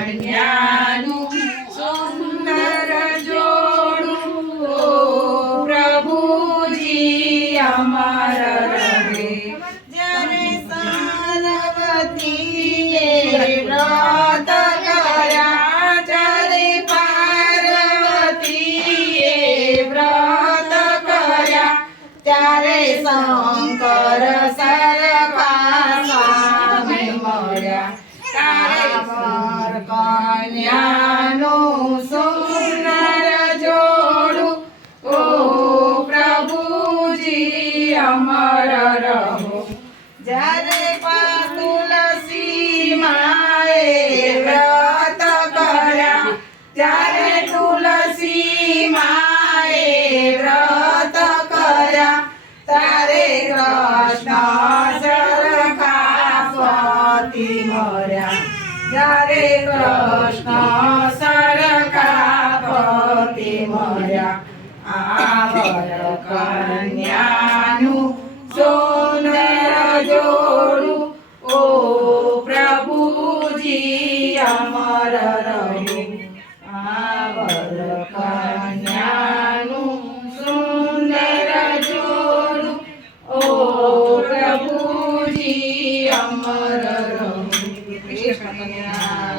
કન્યાનું સુંદર જોડું ઓ પ્રભુજી અમર રહે. જ્યારે પાર્વતીએ વ્રત કર્યા, જ્યારે પાર્વતીએ વ્રત કર્યા, ત્યારે શંકર સરખા સ્વામી મળ્યા. તારે કન્યાનું સુંદર જોડું ઓ પ્રભુજી અમર રહો. જ્યારે તુલસી માએ વ્રત કર્યા, ત્યારે તુલસી માએ વ્રત કર્યા, ત્યારે કૃષ્ણ સરખા પતિ મળ્યા. જ્યારે કૃષ્ણ સરખા પતિ મળ્યા. આ વર કન્યાનું સુંદર જોડું ઓ પ્રભુજી અમર રહો. આ વર કન્યાનું સુંદર જોડું ઓ પ્રભુજી અમર રહો. કૃષ્ણ કન્યા